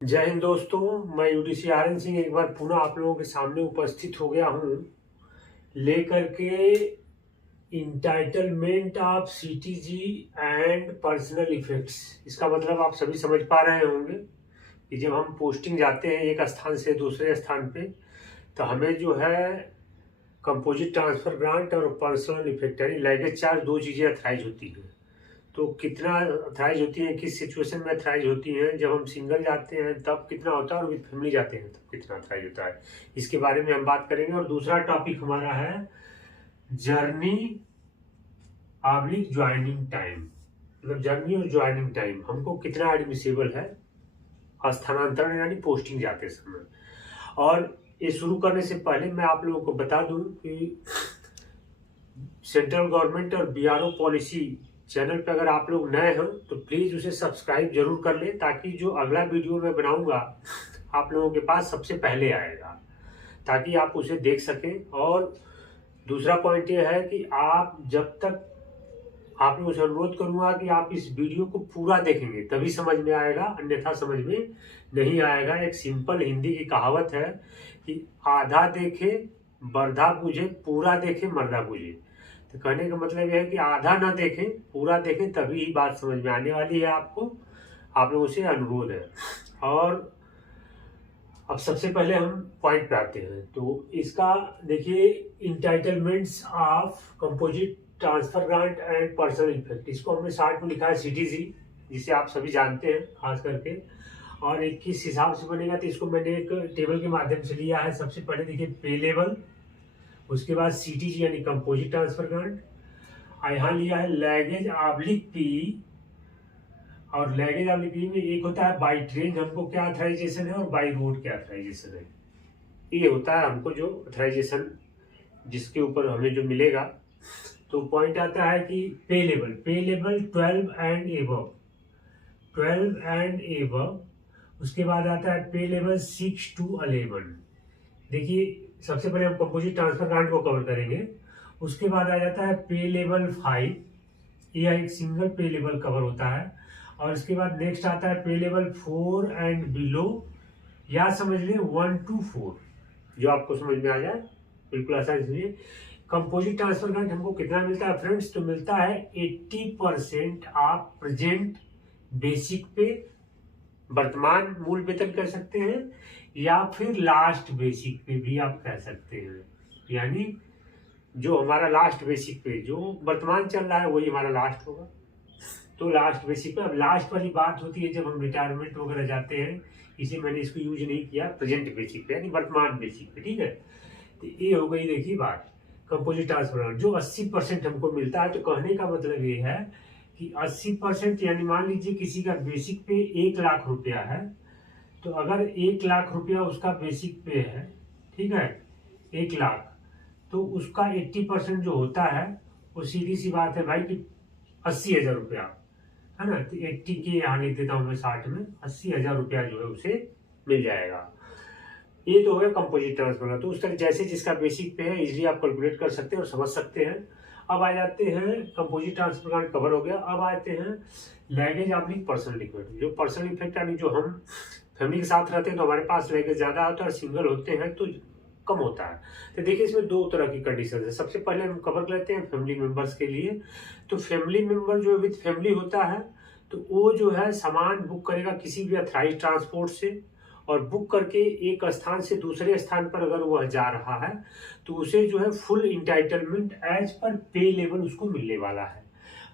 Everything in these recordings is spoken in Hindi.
जय हिंद दोस्तों, मैं यूडीसी आर्यन सिंह एक बार पुनः आप लोगों के सामने उपस्थित हो गया हूँ लेकर के entitlement of CTG and personal effects. इसका मतलब आप सभी समझ पा रहे होंगे कि जब हम पोस्टिंग जाते हैं एक स्थान से दूसरे स्थान पे तो हमें जो है कंपोजिट ट्रांसफर ग्रांट और पर्सनल इफेक्ट यानी लैगेज चार्ज दो चीज़ें अथराइज होती हैं। तो कितना अथराइज होती है, किस सिचुएशन में अथराइज होती हैं, जब हम सिंगल जाते हैं तब कितना होता है और विद फैमिली जाते हैं तब कितना अथराइज होता है, इसके बारे में हम बात करेंगे। और दूसरा टॉपिक हमारा है जर्नी ऑब्लिक ज्वाइनिंग टाइम, मतलब जर्नी और ज्वाइनिंग टाइम हमको कितना एडमिसेबल है स्थानांतरण यानी पोस्टिंग जाते समय। और ये शुरू करने से पहले मैं आप लोगों को बता दूं कि सेंट्रल गवर्नमेंट और बीआरओ पॉलिसी चैनल पे अगर आप लोग नए हैं तो प्लीज़ उसे सब्सक्राइब जरूर कर लें, ताकि जो अगला वीडियो मैं बनाऊंगा आप लोगों के पास सबसे पहले आएगा, ताकि आप उसे देख सकें। और दूसरा पॉइंट ये है कि आप जब तक आप लोगों से अनुरोध करूंगा कि आप इस वीडियो को पूरा देखेंगे तभी समझ में आएगा, अन्यथा समझ में नहीं आएगा। एक सिंपल हिंदी की कहावत है कि आधा देखे बर्धा बूझे, पूरा देखे मर्दा बूझे। तो कहने का मतलब यह है कि आधा ना देखें, पूरा देखें, तभी ही बात समझ में आने वाली है आपको। आप लोगों से अनुरोध है। और अब सबसे पहले हम पॉइंट पे आते हैं। तो इसका देखिए, entitlements of composite transfer grant and personal effect, इसको हमने शार्ट में लिखा है सीटीजी, जिसे आप सभी जानते हैं खास करके। और एक किस हिसाब से बनेगा तो इसको मैंने एक टेबल के माध्यम से लिया है। सबसे पहले देखिए पे लेवल, उसके बाद सीटीजी यानी कंपोजिट ट्रांसफर ग्रांट, यहाँ लिया है लैगेज ऑब्लिक पी। और लैगेज ऑब्लिक पी में एक होता है बाई ट्रेन हमको क्या अथराइजेशन है और बाई रोड क्या अथराइजेशन है। ये होता है हमको जो अथराइजेशन जिसके ऊपर हमें जो मिलेगा। तो पॉइंट आता है कि पे level 12 and above, 12 and above. उसके बाद आता है पे लेवल 6 to 11। देखिए सबसे पहले हम कंपोजिट ट्रांसफर ग्रांट को कवर करेंगे, उसके बाद आ जाता है पे लेवल 5, यह एक सिंगल पे लेवल कवर होता है। और इसके बाद नेक्स्ट आता है पे लेवल 4 एंड बिलो, या समझ लें 1 to 4, जो आपको समझ में आ जाए बिल्कुल आसान समझिए। कंपोजिट ट्रांसफर ग्रांट हमको कितना मिलता है फ्रेंड्स, तो मिलता है 80% ऑफ प्रेजेंट बेसिक पे, वर्तमान मूल वेतन कह सकते हैं, या फिर लास्ट बेसिक पे भी आप कह सकते हैं। यानी जो हमारा लास्ट बेसिक पे जो वर्तमान चल रहा है वही हमारा लास्ट होगा। तो लास्ट बेसिक पे, अब लास्ट वाली बात होती है जब हम रिटायरमेंट वगैरह जाते हैं, इसे मैंने इसको यूज नहीं किया, प्रेजेंट बेसिक पे यानी वर्तमान बेसिक पे, ठीक है। तो ये हो गई देखिए बात कंपोजिट ट्रांसफर जो 80% हमको मिलता है। तो कहने का मतलब ये है कि 80% यानी मान लीजिए किसी का बेसिक पे 1 लाख रुपया है, तो अगर 1 लाख रुपया उसका बेसिक पे है, ठीक है, 1 लाख, तो उसका 80% जो होता है वो सीधी सी बात है भाई कि 80,000 रुपया है ना। तो 80 के यहाँ लिख देता हूँ मैं 60 में, 80,000 रुपया जो है उसे मिल जाएगा। ये तो हो गया कंपोजिट ट्रांसफर का। तो उस तरह जैसे जिसका बेसिक पे है इजीली आप कैलकुलेट कर सकते हैं और समझ सकते हैं। अब आ जाते हैं कंपोजिट ट्रांसफर ग्रांट कवर हो गया। अब आते हैं लैगेज ऑब्लिक पर्सनल इफेक्ट। जो पर्सनल इफेक्ट यानी जो हम फैमिली के साथ रहते हैं तो हमारे पास लैगेज ज़्यादा होता है, और सिंगल होते हैं तो कम होता है। तो देखिए इसमें दो तरह की कंडीशन है। सबसे पहले हम कवर कर लेते हैं फैमिली मेंबर्स के लिए। तो फैमिली मेंबर जो विद फैमिली होता है तो वो जो है सामान बुक करेगा किसी भी अथराइज ट्रांसपोर्ट से, और बुक करके एक स्थान से दूसरे स्थान पर अगर वह जा रहा है तो उसे जो है फुल इंटाइटलमेंट एज पर पे लेवल उसको मिलने वाला है।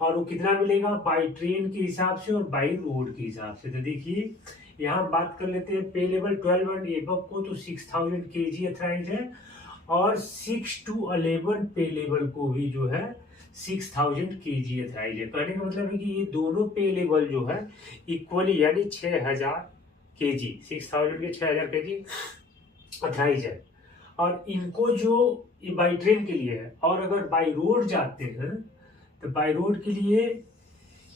और वो कितना मिलेगा, बाई ट्रेन के हिसाब से और बाई रोड के हिसाब से। तो देखिए यहाँ बात कर लेते हैं पे लेवल 12 एंड एबव को, तो 6000 kg अथराइज है, और 6 to 11 पे लेवल को भी जो है 6000 kg अथराइज है। कहने का मतलब है कि ये दोनों पे लेवल जो है इक्वली यानी 6000 kg, 6000 के 6000 kg अथराइज है। और इनको जो बाई ट्रेन के लिए है, और अगर बाई रोड जाते हैं तो बाई रोड के लिए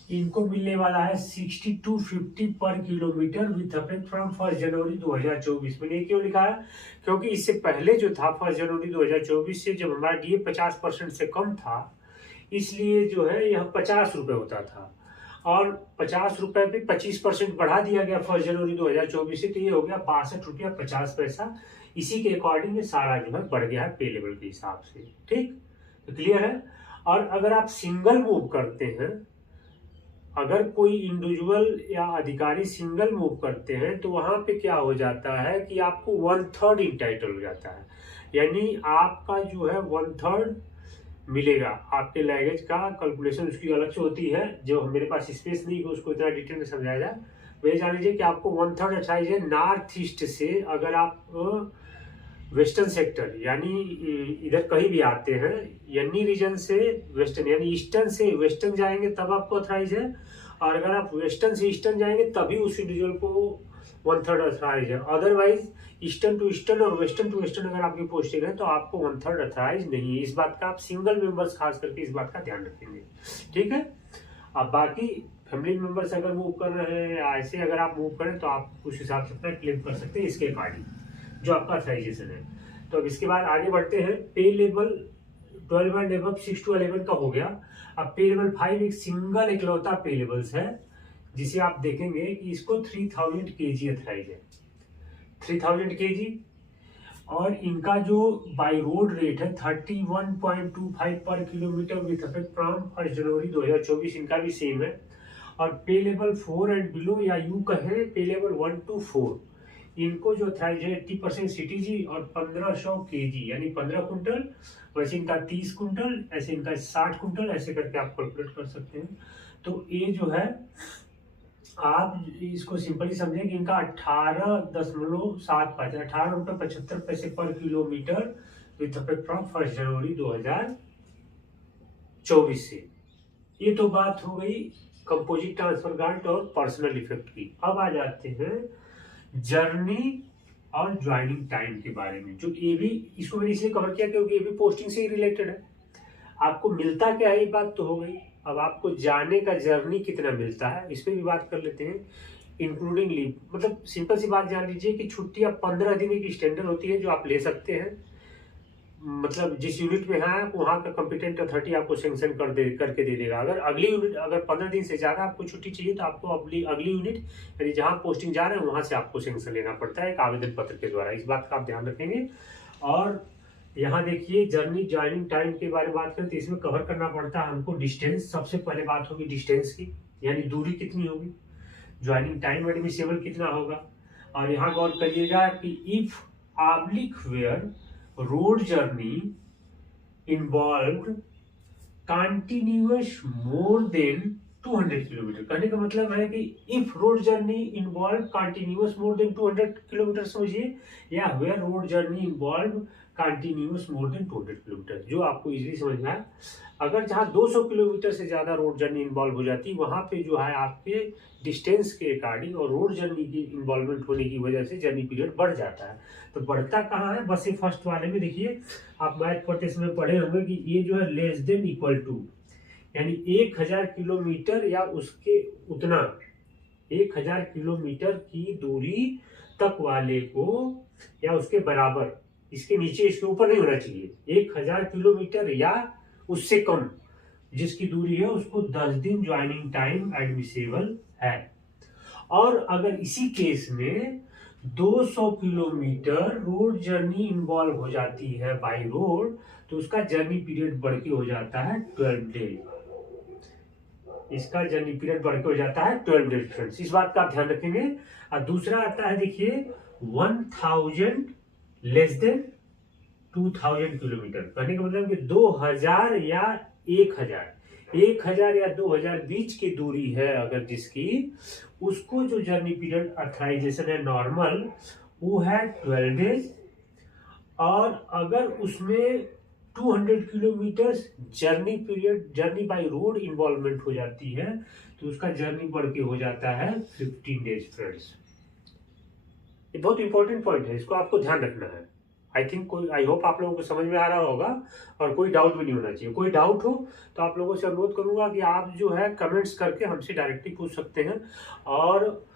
इनको मिलने वाला है 6250 पर किलोमीटर विथ इफेक्ट फ्रॉम 1 जनवरी 2024। मैंने क्यों लिखा है, क्योंकि इससे पहले जो था 1 जनवरी 2024 से जब हमारा डीए 50% से कम था, इसलिए जो है यह 50 रुपये होता था। और 50 रुपए पे 25% बढ़ा दिया गया 1 जनवरी 2024 से, तो ये हो गया 62 रुपया 50 पैसा। इसी के अकॉर्डिंग ये सारा जो है बढ़ गया है पे लेवल के हिसाब से। ठीक, तो क्लियर है। और अगर आप सिंगल मूव करते हैं, अगर कोई इंडिविजुअल या अधिकारी सिंगल मूव करते हैं, तो वहां पे क्या हो जाता है कि आपको 1/3 इंटाइटल हो जाता है, यानी आपका जो है 1/3 मिलेगा। आपके लैंग्वेज का कैलकुलेशन उसकी अलग से होती है, जो मेरे पास स्पेस नहीं है उसको इतना डिटेल में समझाया जाए। वह जान लीजिए कि आपको 1/3 अट्ठाईस है नॉर्थ ईस्ट से। अगर आप वेस्टर्न सेक्टर यानी इधर कहीं भी आते हैं, यानी रीजन से वेस्टर्न यानी ईस्टर्न से वेस्टर्न जाएंगे तब आपको अथराइज है, और अगर आप वेस्टर्न से ईस्टर्न जाएंगे तभी उस इंडिविजुअल को 1/3 अथराइज है। अदरवाइज ईस्टर्न टू ईस्टर्न और वेस्टर्न टू वेस्टर्न अगर आपकी पोस्टिंग है तो आपको 1/3 अथराइज नहीं है। इस बात का आप सिंगल मेंबर्स खास करके इस बात का ध्यान रखेंगे। ठीक है। अब बाकी फैमिली मेंबर्स अगर मूव कर रहे हैं या ऐसे अगर आप मूव करें तो आप उस हिसाब से अपना क्लेम कर सकते हैं इसके अकॉर्डिंग जो आपका अथराइजेशन है। तो अब इसके बाद आगे बढ़ते हैं। पे लेवल 12 एंड अबव 6 to 11 का हो गया। अब पे लेवल 5 एक सिंगल इकलौता पे लेवल्स है जिसे आप देखेंगे कि इसको 3000 kg अथराइज है, 3000 kg। और इनका जो बाई रोड रेट है 31.25 पर किलोमीटर विथ इफेक्ट फ्रॉम 1 जनवरी 2024, इनका भी सेम है। और पे लेवल 4 एंड बिलो या यू कहें पे लेवल 1 to 4, इनको जो था 80% सीटीजी और 1500 केजी यानी 15 कुंटल, वैसे इनका 30 कुंटल, ऐसे इनका 60 कुंटल, ऐसे करके आप कैलकुलेट कर सकते हैं। तो ये जो है आप इसको सिंपली समझें कि इनका 18.75 18.75 पर किलोमीटर विथ इफेक्ट फ्रॉम 1 जनवरी 2024 से। ये तो बात हो गई कंपोजिट ट्रांसफर ग्रांट और पर्सनल इफेक्ट की। अब आ जाते हैं जर्नी और ज्वाइनिंग टाइम के बारे में, जो ये भी इसको मैंने इसलिए कवर किया क्योंकि ये भी पोस्टिंग से ही रिलेटेड है। आपको मिलता क्या है ये बात तो हो गई। अब आपको जाने का जर्नी कितना मिलता है इस पर भी बात कर लेते हैं, इंक्लूडिंग लीव। मतलब सिंपल सी बात जान लीजिए कि छुट्टियां 15 दिन की स्टैंडर्ड होती है जो आप ले सकते हैं। मतलब जिस यूनिट में है वहाँ का कॉम्पिटेंट अथॉरिटी आपको सेंक्शन करके दे देगा। अगर अगली यूनिट अगर 15 दिन से ज़्यादा आपको छुट्टी चाहिए तो आपको अगली यूनिट यानी जहाँ पोस्टिंग जा रहे हैं वहाँ से आपको सेंक्शन लेना पड़ता है एक आवेदन पत्र के द्वारा। इस बात का आप ध्यान रखेंगे। और यहाँ देखिए जर्नी ज्वाइनिंग टाइम के बारे में बात करें तो इसमें कवर करना पड़ता है हमको डिस्टेंस। सबसे पहले बात होगी डिस्टेंस की, यानी दूरी कितनी होगी। ज्वाइनिंग टाइम एडमिसेबल कितना होगा। और यहाँ गौर करिएगा कि if oblique where road journey involve continuous more than 200 kilometre. कहने का मतलब है कि if road journey involve continuous more than 200 kilometre समझिए, या where road journey involve continuous more than 200 kilometre, जो आपको इजीली समझ में आए। अगर जहाँ 200 किलोमीटर से ज़्यादा रोड जर्नी इन्वॉल्व हो जाती है वहाँ पे जो है आपके डिस्टेंस के अकॉर्डिंग और रोड जर्नी की इन्वॉल्वमेंट होने की वजह से जर्नी पीरियड बढ़ जाता है। तो बढ़ता कहाँ है, बस ये फर्स्ट वाले में देखिए आप मैथ पढ़ते समय पढ़े होंगे कि ये जो है लेस देन इक्वल टू, यानी 1000 किलोमीटर या उसके उतना 1000 किलोमीटर की दूरी तक वाले को या उसके बराबर, इसके नीचे इसके ऊपर नहीं होना चाहिए। 1000 किलोमीटर या उससे कम जिसकी दूरी है उसको 10 दिन ज्वाइनिंग टाइम एडमिसेबल है। और अगर इसी केस में 200 किलोमीटर रोड जर्नी इन्वॉल्व हो जाती है बाय रोड तो उसका जर्नी पीरियड बढ़ के हो जाता है 12 डेज। इसका जर्नी पीरियड बढ़ के हो जाता है 12 डेज फ्रेंड्स, इस बात का आप ध्यान रखेंगे। और दूसरा आता है देखिए 1000 लेस देन 2000 किलोमीटर। कहने का मतलब कि 2000 या 1000 या 2000 बीच की दूरी है अगर जिसकी, उसको जो जर्नी पीरियड अथराइजेशन है नॉर्मल वो है 12 डेज। और अगर उसमें 200 kilometre journey by road involvement हो जाती है तो उसका जर्नी बढ़ के हो जाता है 15 डेज फ्रेंड्स। ये बहुत इंपॉर्टेंट पॉइंट है, इसको आपको ध्यान रखना है। आई होप आप लोगों को समझ में आ रहा होगा और कोई डाउट भी नहीं होना चाहिए। कोई डाउट हो तो आप लोगों से अनुरोध करूंगा कि आप जो है कमेंट्स करके हमसे डायरेक्टली पूछ सकते हैं, और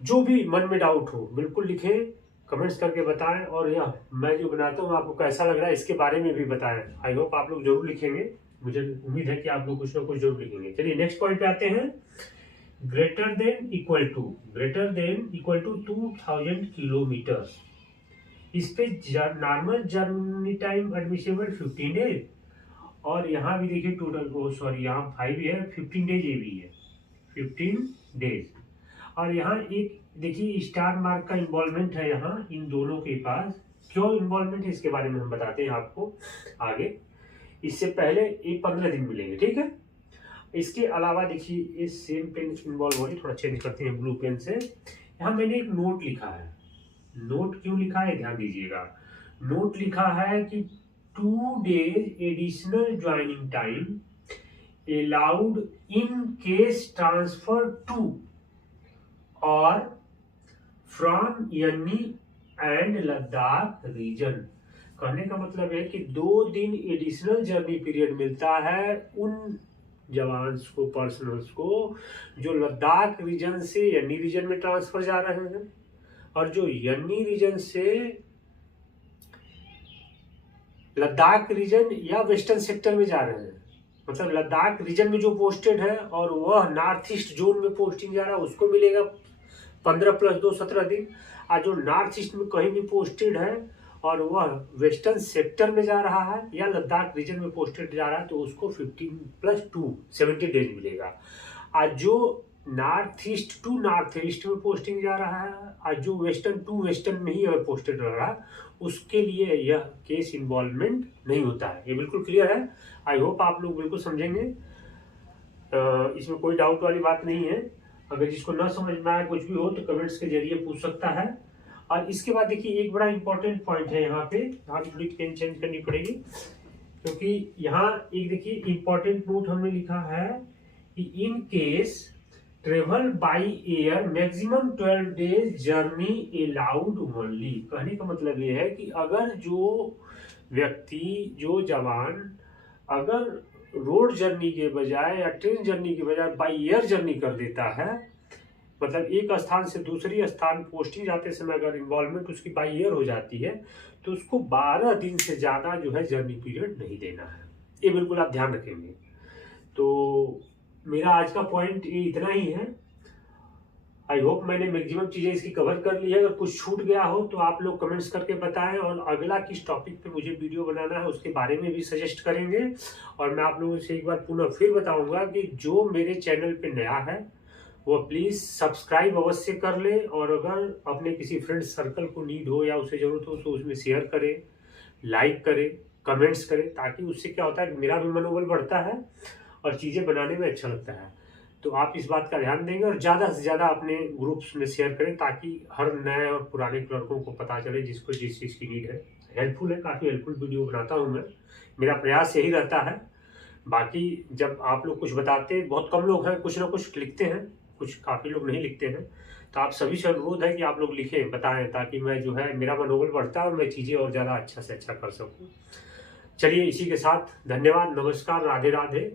जो भी मन में डाउट हो बिल्कुल लिखें, कमेंट्स करके बताएं। और यह मैं जो बनाता हूँ आपको कैसा लग रहा है इसके बारे में भी बताएं। आई होप आप लोग जरूर लिखेंगे। मुझे उम्मीद है कि आप लोग कुछ ना कुछ जरूर लिखेंगे। चलिए नेक्स्ट पॉइंट पे आते हैं। Greater than equal to 2000 kilometre. इस पे normal journey time admissible 15 days, और यहाँ भी देखिए टोटल यहाँ 5 है, 15 डेज ये भी है, 15 डेज। और यहाँ एक देखिए स्टार मार्क का इन्वॉल्वमेंट है यहाँ इन दोनों के पास। क्यों इन्वॉल्वमेंट है इसके बारे में हम बताते हैं आपको आगे। इससे पहले ये 15 दिन मिलेंगे, ठीक है। इसके अलावा देखिए ये सेम पेन इन्वॉल्व हो रही, थोड़ा चेंज करते हैं ब्लू पेन से। यहाँ मैंने एक नोट लिखा है। नोट क्यों लिखा है ध्यान दीजिएगा। नोट लिखा है कि 2 days additional joining time allowed in case transfer to और फ्रॉम यानी एंड लद्दाख रीजन। कहने का मतलब है कि 2 दिन एडिशनल जर्नी पीरियड मिलता है उन जवान्स को, पर्सनल्स को जो लद्दाख रीजन से यानी रीजन में ट्रांसफर जा रहे हैं, और जो यानी रीजन से लद्दाख रीजन या वेस्टर्न सेक्टर में जा रहे हैं। मतलब लद्दाख रीजन में जो पोस्टेड है और वह नॉर्थ ईस्ट जोन में पोस्टिंग जा रहा है उसको मिलेगा 15 + 2 17 दिन। और जो नॉर्थ ईस्ट में कहीं भी पोस्टेड है और वह वेस्टर्न सेक्टर में जा रहा है या लद्दाख रीजन में पोस्टेड जा रहा है तो उसको 15 + 2 70 डेज मिलेगा। और जो north east to north east में पोस्टिंग जा रहा है और जो वेस्टर्न टू वेस्टर्न में ही अगर पोस्टेड रह रहा है उसके लिए यह केस इन्वॉल्वमेंट नहीं होता है। ये बिल्कुल क्लियर है। आई होप आप लोग बिल्कुल समझेंगे, इसमें कोई डाउट वाली बात नहीं है। अगर जिसको ना समझ में आए कुछ भी हो तो कमेंट्स के जरिए पूछ सकता है। और इसके बाद देखिए एक बड़ा इंपॉर्टेंट पॉइंट है यहाँ पे, यहाँ थोड़ी पेन चेंज करनी पड़ेगी क्योंकि यहाँ एक देखिए इंपॉर्टेंट नोट हमने लिखा है कि in case travel by air maximum 12 days journey allowed only. कहने का मतलब ये है कि अगर जो व्यक्ति, जो जवान अगर रोड जर्नी के बजाय या ट्रेन जर्नी के बजाय बाई एयर जर्नी कर देता है, मतलब एक स्थान से दूसरी स्थान पोस्टिंग जाते समय अगर इन्वॉल्वमेंट उसकी बाई एयर हो जाती है तो उसको 12 दिन से ज़्यादा जो है जर्नी पीरियड नहीं देना है। ये बिल्कुल आप ध्यान रखेंगे। तो मेरा आज का पॉइंट ये इतना ही है। आई होप मैंने मैक्सिमम चीज़ें इसकी कवर कर ली है। अगर कुछ छूट गया हो तो आप लोग कमेंट्स करके बताएं, और अगला किस टॉपिक पे मुझे वीडियो बनाना है उसके बारे में भी सजेस्ट करेंगे। और मैं आप लोगों से एक बार पुनः फिर बताऊंगा कि जो मेरे चैनल पे नया है वो प्लीज़ सब्सक्राइब अवश्य कर ले, और अगर अपने किसी फ्रेंड सर्कल को नीड हो या उसे ज़रूरत हो तो उसमें शेयर करें, लाइक करें, कमेंट्स करें, ताकि उससे क्या होता है कि मेरा भी मनोबल बढ़ता है और चीज़ें बनाने में अच्छा लगता है। तो आप इस बात का ध्यान देंगे और ज़्यादा से ज़्यादा अपने ग्रुप्स में शेयर करें ताकि हर नए और पुराने लड़कों को पता चले जिसको जिस चीज़ की नीड है। हेल्पफुल है, काफ़ी हेल्पफुल वीडियो बनाता हूँ मैं, मेरा प्रयास यही रहता है। बाकी जब आप लोग कुछ बताते हैं, बहुत कम लोग हैं, कुछ ना कुछ लिखते हैं, कुछ काफ़ी लोग नहीं लिखते हैं, तो आप सभी से अनुरोध है कि आप लोग लिखें, बताएं, ताकि मैं जो है मेरा मनोबल बढ़ता है और मैं चीज़ें और ज़्यादा अच्छा से अच्छा कर सकूँ। चलिए इसी के साथ धन्यवाद, नमस्कार, राधे राधे।